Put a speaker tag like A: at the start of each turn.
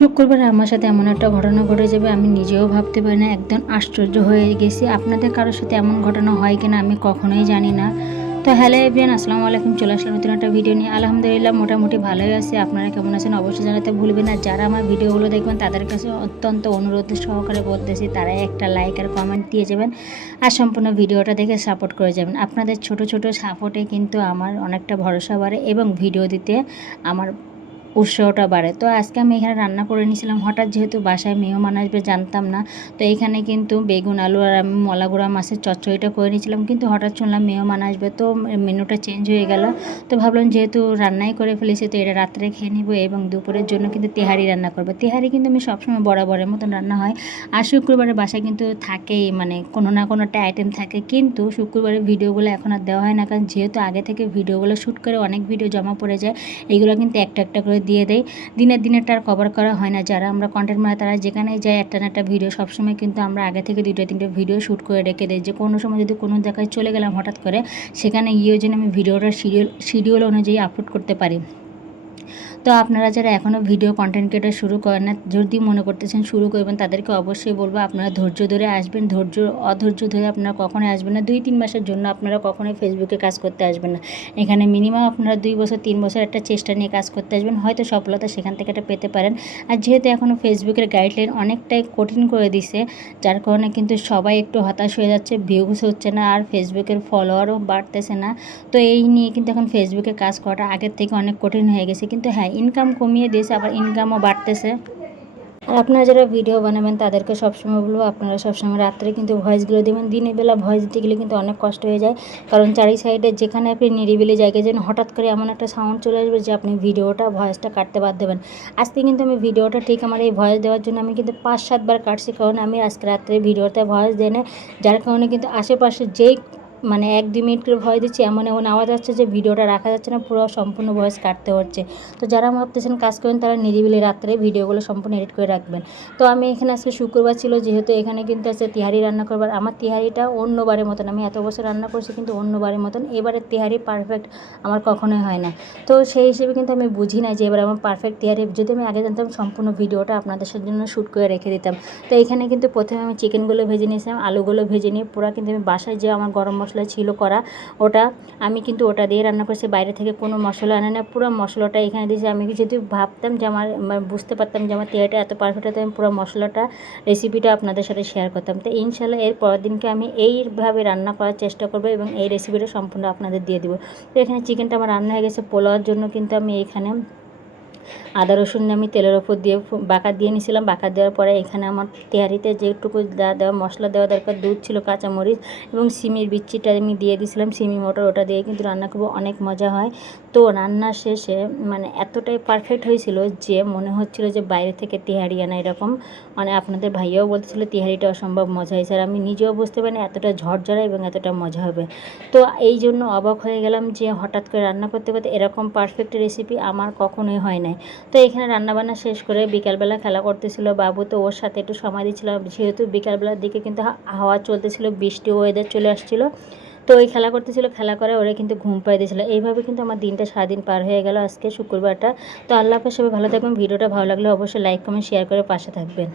A: শুক্রবার আমার সাথে এমন একটা ঘটনা ঘটে যাবে, আমি নিজেও ভাবতে পারি না একদম আশ্চর্য হয়ে গেছি। আপনাদের কারোর সাথে এমন ঘটনা হয় কিনা আমি কখনোই জানি না। তো হ্যালো এভরিয়ান আসসালামু আলাইকুম, চলে আসলাম নতুন একটা ভিডিও নিয়ে। আলহামদুলিল্লাহ, মোটামুটি ভালোই আছে। আপনারা কেমন আছেন অবশ্যই জানাতে ভুলবেন না। যারা আমার ভিডিওগুলো দেখবেন, তাদের কাছে অত্যন্ত অনুরোধ সহকারে বলতেছি তারা একটা লাইক আর কমেন্ট দিয়ে যাবেন আর সম্পূর্ণ ভিডিওটা দেখে সাপোর্ট করে যাবেন। আপনাদের ছোট ছোট সাপোর্টে কিন্তু আমার অনেকটা ভরসা বাড়ে এবং ভিডিও দিতে আমার উৎসাহটা বাড়ে। তো আজকে আমি এখানে রান্না করে নিয়েছিলাম। হঠাৎ যেহেতু বাসায় মেহমান আসবে, জানতাম না। তো এখানে কিন্তু বেগুন, আলু আর আমি মলাগুড়া মাছের চচ্চড়িটা করে নিয়েছিলাম। কিন্তু হঠাৎ শুনলাম মেহমান আসবে, তো মেনুটা চেঞ্জ হয়ে গেল। তো ভাবলাম যেহেতু রান্নাই করে ফেলেছি, তো এটা রাত্রে খেয়ে নিবো এবং দুপুরের জন্য কিন্তু তেহারি রান্না করব। তেহারি কিন্তু আমি সবসময় বরাবরের মতন রান্না হয়। আর শুক্রবারে বাসায় কিন্তু থাকেই মানে কোনো না কোনো একটা আইটেম থাকে। কিন্তু শুক্রবারের ভিডিওগুলো এখন আর দেওয়া হয় না। কারণ যেহেতু আগে থেকে ভিডিওগুলো শ্যুট করে অনেক ভিডিও জমা পড়ে যায়, এগুলো কিন্তু একটা একটা করে দিয়ে দেয়। দিনের দিনেরটা আর কভার করা হয় না। যারা আমরা কন্টেন্ট মানে তারা যেখানেই যায় একটা না একটা ভিডিও সবসময় কিন্তু আমরা আগে থেকে দুটো, তিনটে ভিডিও শ্যুট করে রেখে দেয় যে কোনো সময় যদি কোনো জায়গায় চলে গেলাম হঠাৎ করে, সেখানে গিয়েও যেন আমি ভিডিওটা শিডিউল শিডিউল অনুযায়ী আপলোড করতে পারি। তো আপনারা যারা এখনও ভিডিও কন্টেন্ট ক্রিয়েটার শুরু করেন না, যদি মনে করতেছেন শুরু করবেন, তাদেরকে অবশ্যই বলব আপনারা ধৈর্য ধরে আসবেন। ধৈর্য, অধৈর্য ধরে আপনারা কখনোই আসবেন না। দুই তিন মাসের জন্য আপনারা কখনোই ফেসবুকে কাজ করতে আসবেন না। এখানে মিনিমাম আপনারা দুই বছর, তিন বছর একটা চেষ্টা নিয়ে কাজ করতে আসবেন। হয়তো সফলতা সেখান থেকে একটা পেতে পারেন। আর যেহেতু এখনও ফেসবুকের গাইডলাইন অনেকটাই কঠিন করে দিছে, যার কারণে কিন্তু সবাই একটু হতাশ হয়ে যাচ্ছে ভিউজ হচ্ছে না, আর ফেসবুকের ফলোয়ারও বাড়তেছে না। তো এই নিয়ে কিন্তু এখন ফেসবুকে কাজ করাটা আগের থেকে অনেক কঠিন হয়ে গেছে। কিন্তু হ্যাঁ ইনকাম কমিয়ে দিয়েছে, আবার ইনকামও বাড়তেছে। আর আপনারা যারা ভিডিও বানাবেন, তাদেরকে সবসময় বলব, আপনারা সবসময় রাত্রে কিন্তু ভয়েসগুলো দেবেন। দিনের বেলা ভয়েস দিতে গেলে কিন্তু অনেক কষ্ট হয়ে যায়। কারণ চারি সাইডে যেখানে আপনি নিরিবিলি জায়গায় যেন হঠাৎ করে এমন একটা সাউন্ড চলে আসবে যে আপনি ভিডিওটা ভয়েসটা কাটতে বাধ্য হবেন। আজকে কিন্তু আমি ভিডিওটা ঠিক আমার এই ভয়েস দেওয়ার জন্য আমি কিন্তু পাঁচ সাতবার কাটছি। কারণ আমি আজকে রাত্রে ভিডিওতে ভয়েস দেয় না যার কারণে কিন্তু আশেপাশে যেই মানে এক দুই মিনিট করে ভয় দিচ্ছি, এমন এমন আওয়াজ আসছে যে ভিডিওটা রাখা যাচ্ছে না, পুরো সম্পূর্ণ ভয়েস কাটতে হচ্ছে। তো যারা ভাবতেছেন কাজ করেন, তারা নিরিবিলি রাত্রে ভিডিওগুলো সম্পূর্ণ এডিট করে রাখবেন। তো আমি এখানে আজকে শুক্রবার ছিল, যেহেতু এখানে কিন্তু আছে তিহারি রান্না করবার। আমার তিহারিটা অন্যবারের মতন, আমি এত বছর রান্না করছি কিন্তু অন্যবারের মতন এবারে তিহারি পারফেক্ট আমার কখনোই হয় না। তো সেই হিসেবে কিন্তু আমি বুঝি না যে এবার আমার পারফেক্ট তিহারি, যদি আমি আগে জানতাম সম্পূর্ণ ভিডিওটা আপনাদের জন্য শ্যুট করে রেখে দিতাম। তো এখানে কিন্তু প্রথমে আমি চিকেনগুলো ভেজে নিয়েছিলাম, আলুগুলো ভেজে নিয়ে পুরো কিন্তু আমি বাসায় যে আমার গরম মশলা ছিল করা, ওটা আমি কিন্তু ওটা দিয়ে রান্না করছি, বাইরে থেকে কোনো মশলা আনে না, পুরো মশলাটা এখানে দিয়েছি। আমি যদি ভাবতাম যে আমার মানে বুঝতে পারতাম যে আমার তেয়াটা এত পারফেক্ট হতো, আমি পুরো মশলাটা রেসিপিটা আপনাদের সাথে শেয়ার করতাম। তো ইনশাল্লাহ এর পরের দিনকে আমি এইভাবে রান্না করার চেষ্টা করব এবং এই রেসিপিটা সম্পূর্ণ আপনাদের দিয়ে দেবো। তো এখানে চিকেনটা আমার রান্না হয়ে গেছে, পোলাওয়ার জন্য কিন্তু আমি এখানে আদা, রসুন আমি তেলের ওপর দিয়ে বাঁকা দিয়ে নিয়েছিলাম। বাঁকা দেওয়ার পরে এখানে আমার তেহারিতে যেটুকু দেওয়া দেওয়া মশলা দেওয়া দরকার, দুধ ছিল, কাঁচামরিচ এবং সিমির বিচ্ছিটা আমি দিয়ে দিয়েছিলাম, সিমি মটর ওটা দিয়ে কিন্তু রান্না করব, অনেক মজা হয়। তো রান্না শেষে মানে এতটাই পারফেক্ট হয়েছিল যে মনে হচ্ছিল যে বাইরে থেকে তেহারি আনা এরকম। মানে আপনাদের ভাইয়াও বলতেছিল, তেহারিটা অসম্ভব মজা হয়েছে আর আমি নিজেও বুঝতে পারি এতটা ঝরঝরা এবং এতটা মজা হবে। তো এই জন্য অবাক হয়ে গেলাম যে হঠাৎ করে রান্না করতে করতে এরকম পারফেক্ট রেসিপি আমার কখনোই হয় নাই। তো এখানে রান্নাবান্না শেষ করে বিকালবেলা খেলা করতেছিল বাবু, তো ওর সাথে একটু সময় দিচ্ছিল। যেহেতু বিকালবেলার দিকে কিন্তু হাওয়া চলতেছিল, বৃষ্টি ওয়েদার চলে আসছিল। তো ওই খেলা করতেছিল, খেলা করে ওরা কিন্তু ঘুম পাই দিয়েছিল। এইভাবে কিন্তু আমার দিনটা সারাদিন পার হয়ে গেল আজকে শুক্রবারটা। তো আল্লাহ সবাই ভালো থাকবেন। ভিডিওটা ভালো লাগলে অবশ্যই লাইক কমেন্ট শেয়ার করে পাশে থাকবেন।